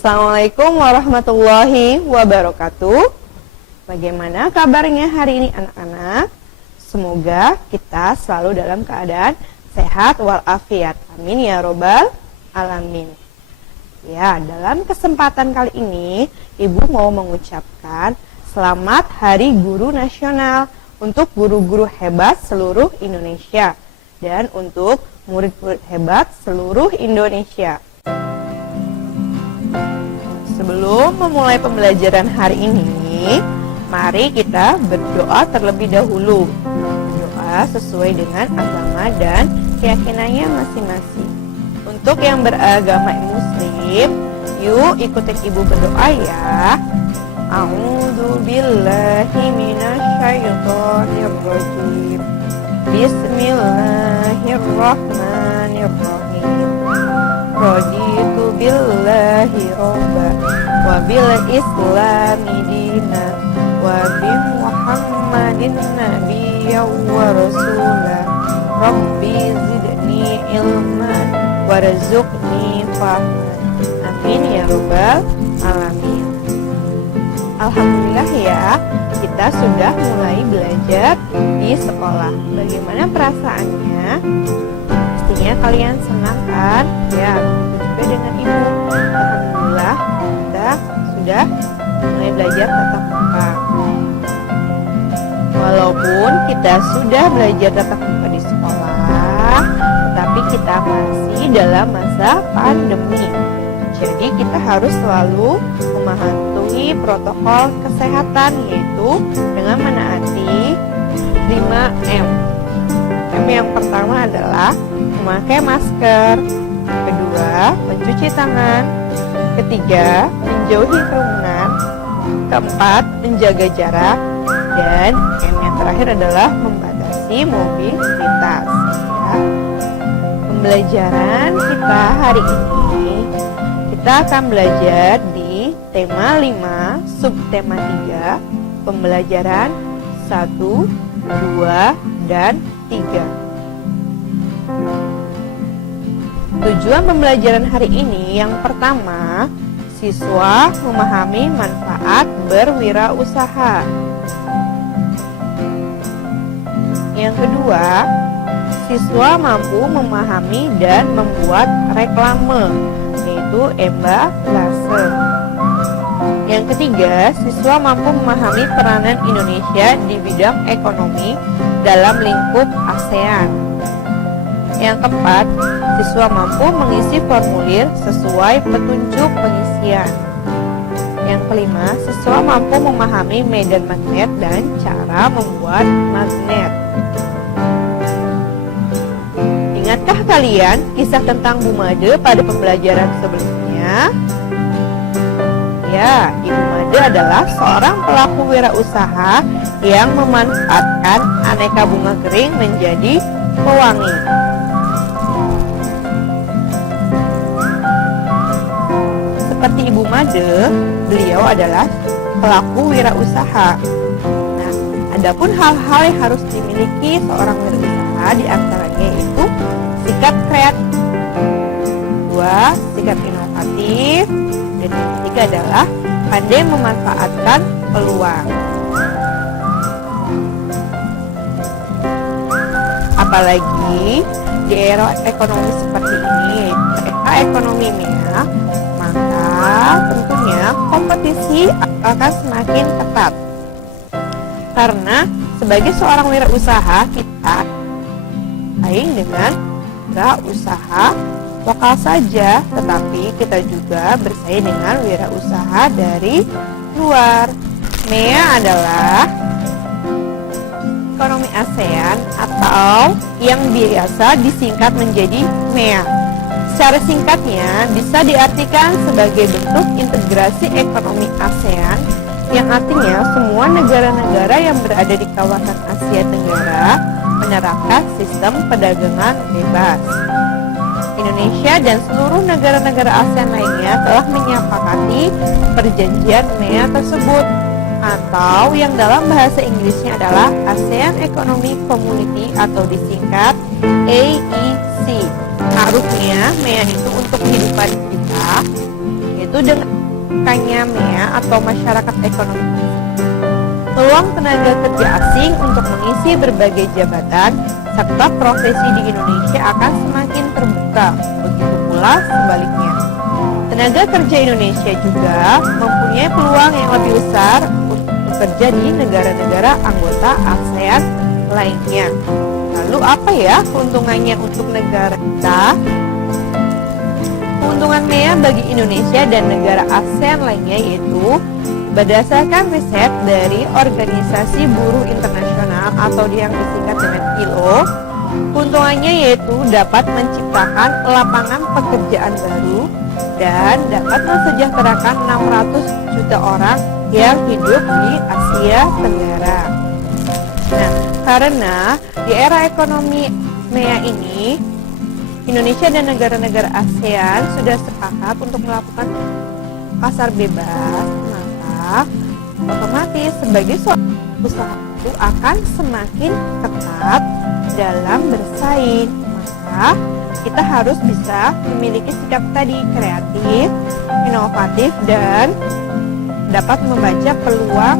Assalamualaikum warahmatullahi wabarakatuh. Bagaimana kabarnya hari ini anak-anak? Semoga kita selalu dalam keadaan sehat walafiat. Amin ya robbal alamin. Ya, dalam kesempatan kali ini Ibu mau mengucapkan Selamat Hari Guru Nasional untuk guru-guru hebat seluruh Indonesia dan untuk murid-murid hebat seluruh Indonesia. Sebelum memulai pembelajaran hari ini, mari kita berdoa terlebih dahulu. Berdoa sesuai dengan agama dan keyakinannya masing-masing. Untuk yang beragama Muslim, yuk ikutin Ibu berdoa ya. A'udzubillahi minasyaitonirrajim. Bismillahirrahmanirrahim. Raditu billahi robba wa bil islami dina wa bi muhammadin nabiyya wa rasulah rabbi zidni ilman warzuqni fahman. Amin ya robbal alamin. Alhamdulillah ya, kita sudah mulai belajar di sekolah. Bagaimana perasaannya? Pastinya kalian senang kan? Ya, juga dengan Ibu. Alhamdulillah kita sudah mulai belajar tatap muka. Walaupun kita sudah belajar tatap muka di sekolah, tetapi kita masih dalam masa pandemi. Jadi kita harus selalu mematuhi protokol kesehatan, yaitu dengan menaati 5M. M yang pertama adalah memakai masker, kedua mencuci tangan, ketiga menjauhi kerumunan, keempat menjaga jarak, dan M yang terakhir adalah membatasi mobilitas. Ya. Pembelajaran kita hari ini, kita akan belajar di tema 5, subtema 3, pembelajaran 1, 2, dan 3. Tujuan pembelajaran hari ini yang pertama, siswa memahami manfaat berwirausaha. Yang kedua, siswa mampu memahami dan membuat reklame, yaitu emballase. Yang ketiga, siswa mampu memahami peranan Indonesia di bidang ekonomi dalam lingkup ASEAN. Yang keempat, siswa mampu mengisi formulir sesuai petunjuk pengisian. Yang kelima, siswa mampu memahami medan magnet dan cara membuat magnet. Ingatkah kalian kisah tentang Bu Made pada pembelajaran sebelumnya? Ya, Ibu Made adalah seorang pelaku wirausaha yang memanfaatkan aneka bunga kering menjadi pewangi. Seperti Ibu Made, beliau adalah pelaku wirausaha. Nah, adapun hal-hal yang harus dimiliki seorang wirausaha diantaranya yaitu sikap kreatif, dua, sikap inovatif, dan yang ketiga adalah pandai memanfaatkan peluang. Apalagi di era ekonomi seperti ini, era ekonomi merah, maka tentunya kompetisi akan semakin ketat. Karena sebagai seorang wirausaha, kita bersaing dengan wirausaha lokal saja, tetapi kita juga bersaing dengan wirausaha dari luar. MEA adalah ekonomi ASEAN atau yang biasa disingkat menjadi MEA. Secara singkatnya bisa diartikan sebagai bentuk integrasi ekonomi ASEAN yang artinya semua negara-negara yang berada di kawasan Asia Tenggara menerapkan sistem perdagangan bebas. Indonesia dan seluruh negara-negara ASEAN lainnya telah menyepakati perjanjian MEA tersebut, atau yang dalam bahasa Inggrisnya adalah ASEAN Economic Community atau disingkat AEC. Harusnya MEA itu untuk kehidupan kita, yaitu dengan MEA atau masyarakat ekonomi. Peluang tenaga kerja asing untuk mengisi berbagai jabatan serta profesi di Indonesia akan semakin terbuka, begitu pula sebaliknya. Tenaga kerja Indonesia juga mempunyai peluang yang lebih besar untuk bekerja di negara-negara anggota ASEAN lainnya. Lalu apa ya keuntungannya untuk negara kita? Keuntungan MEA bagi Indonesia dan negara ASEAN lainnya yaitu berdasarkan riset dari Organisasi Buruh Internasional atau yang disingkat dengan ILO, keuntungannya yaitu dapat menciptakan lapangan pekerjaan baru dan dapat mensejahterakan 600 juta orang yang hidup di Asia Tenggara. Nah, karena di era ekonomi MEA ini, Indonesia dan negara-negara ASEAN sudah sepakat untuk melakukan pasar bebas, maka otomatis sebagai seorang usaha itu akan semakin ketat dalam bersaing. Maka kita harus bisa memiliki sikap tadi kreatif, inovatif, dan dapat membaca peluang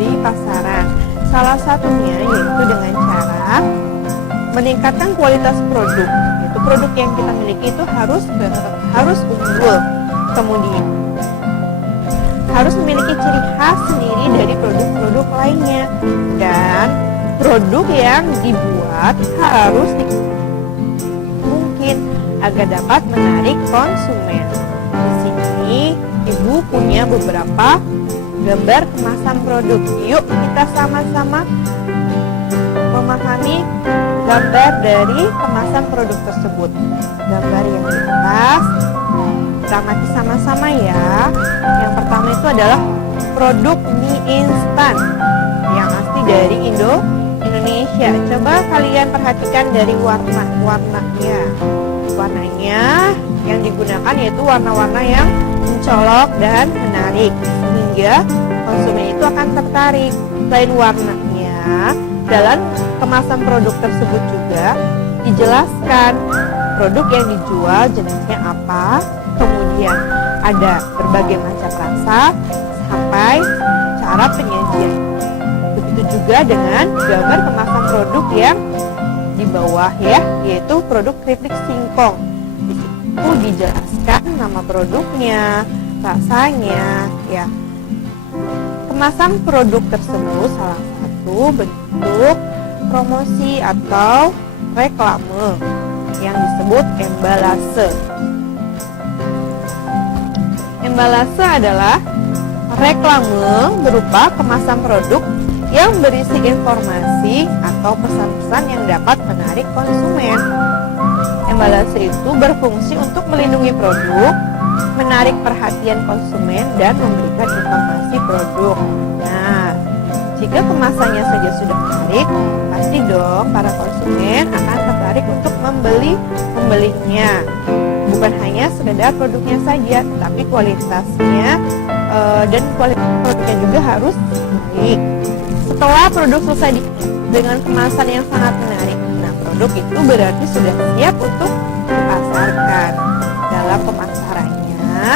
di pasaran. Salah satunya yaitu dengan cara meningkatkan kualitas produk. Itu produk yang kita miliki itu harus unggul. Kemudian harus memiliki ciri khas sendiri dari produk-produk lainnya, dan produk yang dibuat harus mungkin agar dapat menarik konsumen. Di sini Ibu punya beberapa gambar kemasan produk. Yuk kita sama-sama memahami gambar dari kemasan produk tersebut. Gambar yang di atas kita amati sama-sama ya. Yang pertama itu adalah produk mie instan yang asli dari Indonesia. Coba kalian perhatikan dari warnanya. Warnanya yang digunakan yaitu warna-warna yang mencolok dan menarik, sehingga konsumen itu akan tertarik. Selain warnanya, dalam kemasan produk tersebut juga dijelaskan produk yang dijual jenisnya apa, kemudian ada berbagai macam rasa sampai cara penyajian. Begitu juga dengan gambar kemasan produk yang di bawah ya, yaitu produk keripik singkong. Di situ dijelaskan nama produknya, rasanya ya. Kemasan produk tersebut salah satu bentuk promosi atau reklame yang disebut embalase. Embalase adalah reklame berupa kemasan produk yang berisi informasi atau pesan-pesan yang dapat menarik konsumen. Embalase itu berfungsi untuk melindungi produk, menarik perhatian konsumen, dan memberikan informasi produk. Nah, jika kemasannya saja sudah menarik, pasti dong para konsumen akan tertarik untuk membelinya. Bukan hanya sekedar produknya saja, tapi kualitasnya dan kualitas produknya juga harus baik. Setelah produk selesai dengan kemasan yang sangat menarik, nah produk itu berarti sudah siap untuk dipasarkan. Dalam pemasarannya,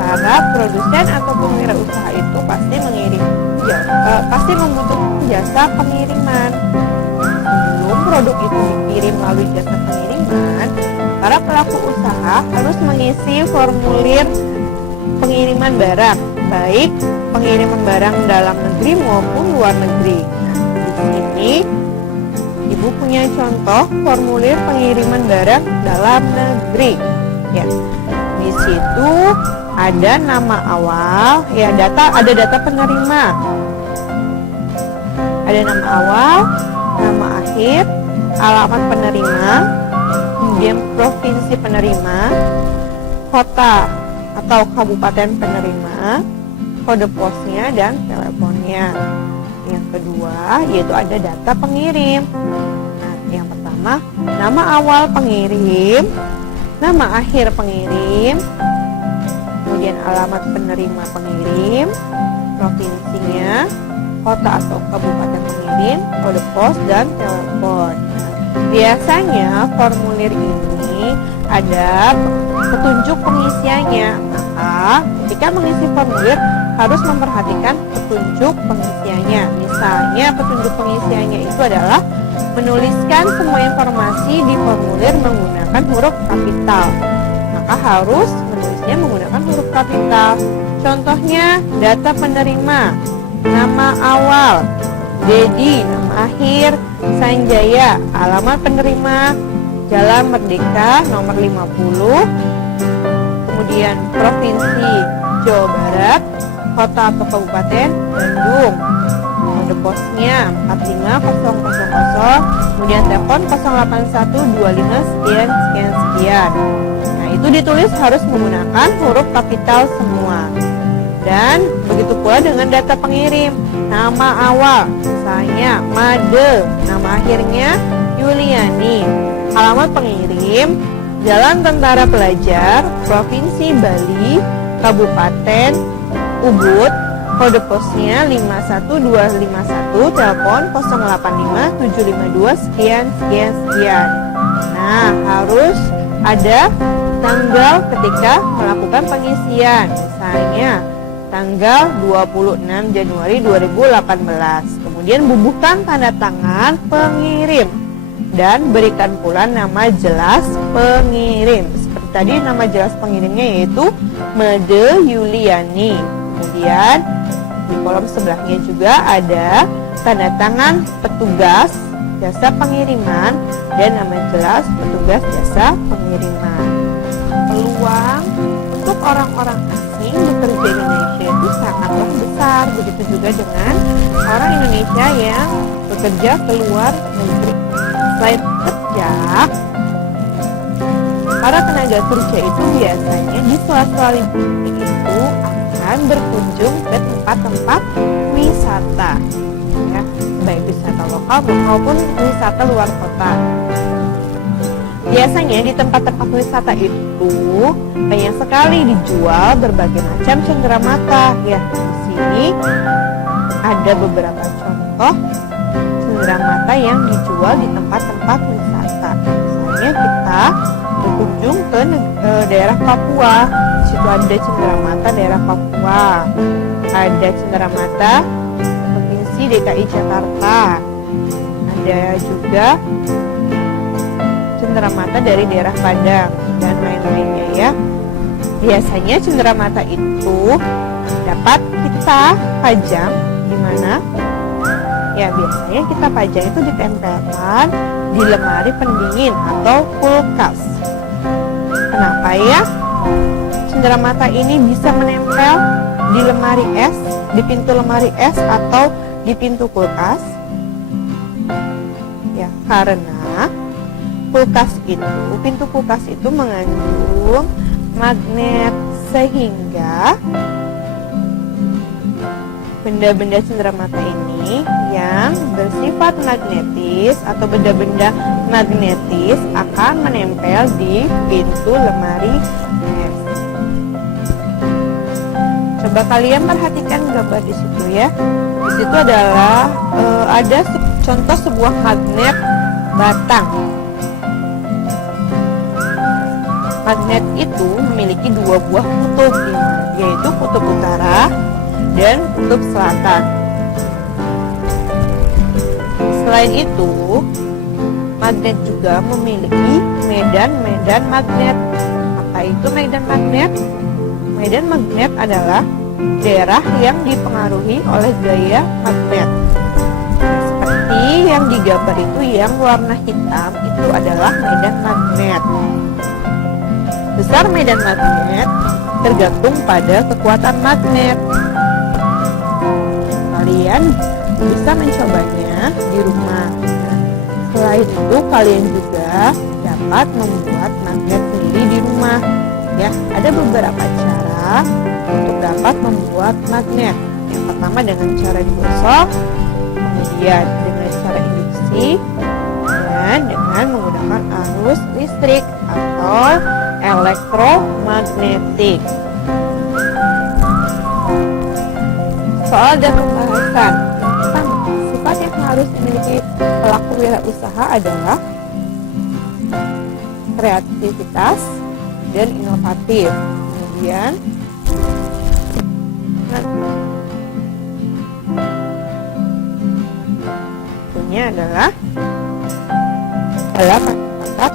para produsen atau wirausaha itu pasti membutuhkan jasa pengiriman. Sebelum produk itu dikirim melalui jasa pengiriman, para pelaku usaha harus mengisi formulir pengiriman barang, baik pengiriman barang dalam negeri maupun luar negeri. Nah, di sini Ibu punya contoh formulir pengiriman barang dalam negeri. Ya, di situ ada nama awal, ya ada data penerima. Ada nama awal, nama akhir, alamat penerima, kemudian provinsi penerima, kota atau kabupaten penerima, kode posnya dan teleponnya. Yang kedua yaitu ada data pengirim. Nah, yang pertama nama awal pengirim, nama akhir pengirim, kemudian alamat penerima pengirim, provinsinya, kota atau kabupaten pengirim, kode pos dan telepon. Biasanya formulir ini ada petunjuk pengisiannya, maka ketika mengisi formulir harus memperhatikan petunjuk pengisiannya. Misalnya petunjuk pengisiannya itu adalah menuliskan semua informasi di formulir menggunakan huruf kapital, maka harus menulisnya menggunakan huruf kapital. Contohnya data penerima, nama awal, Dedi, nama akhir, Sanjaya, alamat penerima, Jalan Merdeka nomor 50, kemudian provinsi Jawa Barat, kota atau kabupaten Bandung, kode posnya 45000, kemudian telepon 08125 sekian sekian sekian. Nah, itu ditulis harus menggunakan huruf kapital semua. Dan begitu pula dengan data pengirim, nama awal misalnya Made, nama akhirnya Yuliani, alamat pengirim Jalan Tentara Pelajar, Provinsi Bali, Kabupaten Ubud, kode posnya 51251, telepon 085752 sekian sekian sekian. Nah, harus ada tanggal ketika melakukan pengisian, misalnya tanggal 26 Januari 2018. Kemudian bubuhkan tanda tangan pengirim dan berikan pula nama jelas pengirim. Seperti tadi nama jelas pengirimnya yaitu Made Yuliani. Kemudian di kolom sebelahnya juga ada tanda tangan petugas jasa pengiriman dan nama jelas petugas jasa pengiriman. Peluang untuk orang-orang asing bekerja di Indonesia itu sangatlah besar. Begitu juga dengan orang Indonesia yang bekerja ke luar negeri. Selain kerja, para tenaga kerja itu biasanya di sela-sela libur itu akan berkunjung ke tempat-tempat wisata, ya, baik wisata lokal maupun wisata luar kota. Biasanya di tempat-tempat wisata itu banyak sekali dijual berbagai macam cenderamata. Ya, di sini ada beberapa contoh cenderamata yang dijual di tempat-tempat wisata. Misalnya kita berkunjung ke daerah Papua, di situ ada cenderamata daerah Papua, ada cenderamata Provinsi DKI Jakarta, ada juga cenderamata dari daerah Padang dan lain-lainnya ya. Biasanya cenderamata itu dapat kita pajang di mana? Ya, biasanya kita pajang itu ditempelkan di lemari pendingin atau kulkas. Kenapa ya? Cenderamata ini bisa menempel di lemari es, di pintu lemari es atau di pintu kulkas. Ya, karena pintu kulkas itu mengandung magnet sehingga benda-benda cenderamata ini yang bersifat magnetis atau benda-benda magnetis akan menempel di pintu lemari es. Coba kalian perhatikan gambar di situ ya. Di situ adalah ada contoh sebuah magnet batang. Magnet itu memiliki dua buah kutub, yaitu kutub utara dan kutub selatan. Selain itu, magnet juga memiliki medan-medan magnet. Apa itu medan magnet? Medan magnet adalah daerah yang dipengaruhi oleh gaya magnet. Seperti yang digambar itu, yang warna hitam itu adalah medan magnet. Besar medan magnet tergantung pada kekuatan magnet. Kalian bisa mencobanya di rumah. Selain itu, kalian juga dapat membuat magnet sendiri di rumah. Ya, ada beberapa cara untuk dapat membuat magnet. Yang pertama dengan cara digosok, kemudian dengan cara induksi, dan dengan menggunakan arus listrik atau elektromagnetik. Soal dan pembahasan. Yang pertama, sifat yang harus dimiliki pelaku wirausaha adalah kreativitas dan inovatif. Kemudian tentunya adalah masyarakat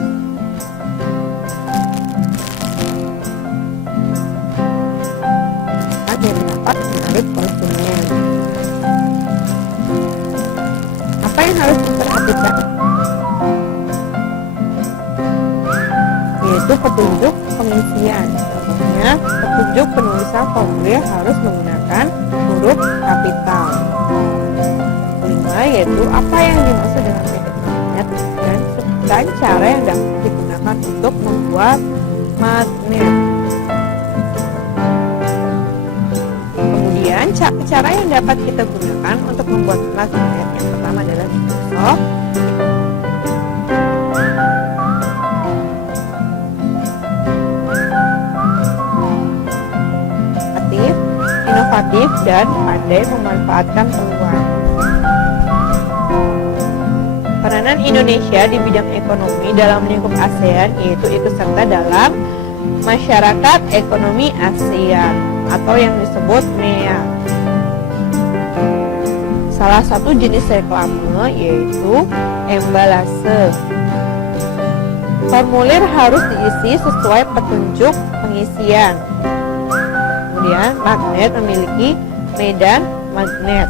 yang dapat menarik konsumen. Apa yang harus diperhatikan? Yaitu petunjuk pengisian. Contohnya, petunjuk penulisan formulir harus menggunakan huruf kapital. Kelima, yaitu apa yang dimaksud dengan magnet dan cara yang dapat digunakan untuk membuat magnet. Kemudian cara yang dapat kita gunakan untuk membuat magnet yang pertama adalah digosok. Inovatif dan pandai memanfaatkan peluang. Peranan Indonesia di bidang ekonomi dalam lingkup ASEAN yaitu ikut serta dalam Masyarakat Ekonomi ASEAN atau yang disebut MEA. Salah satu jenis reklame yaitu embalase. Formulir harus diisi sesuai petunjuk pengisian. Kemudian magnet memiliki medan magnet.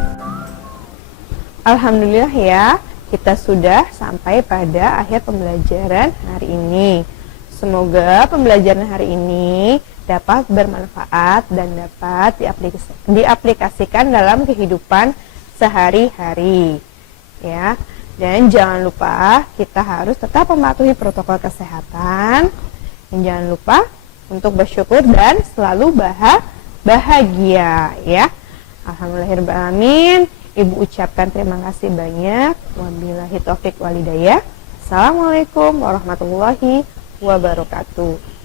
Alhamdulillah ya, kita sudah sampai pada akhir pembelajaran hari ini. Semoga pembelajaran hari ini dapat bermanfaat dan dapat diaplikasikan dalam kehidupan sehari-hari. Ya, dan jangan lupa kita harus tetap mematuhi protokol kesehatan. Dan jangan lupa untuk bersyukur dan selalu bahagia ya. Alhamdulillahirrahmanirrahim. Ibu ucapkan terima kasih banyak. Wabillahi taufiq walhidayah. Assalamualaikum warahmatullahi wabarakatuh.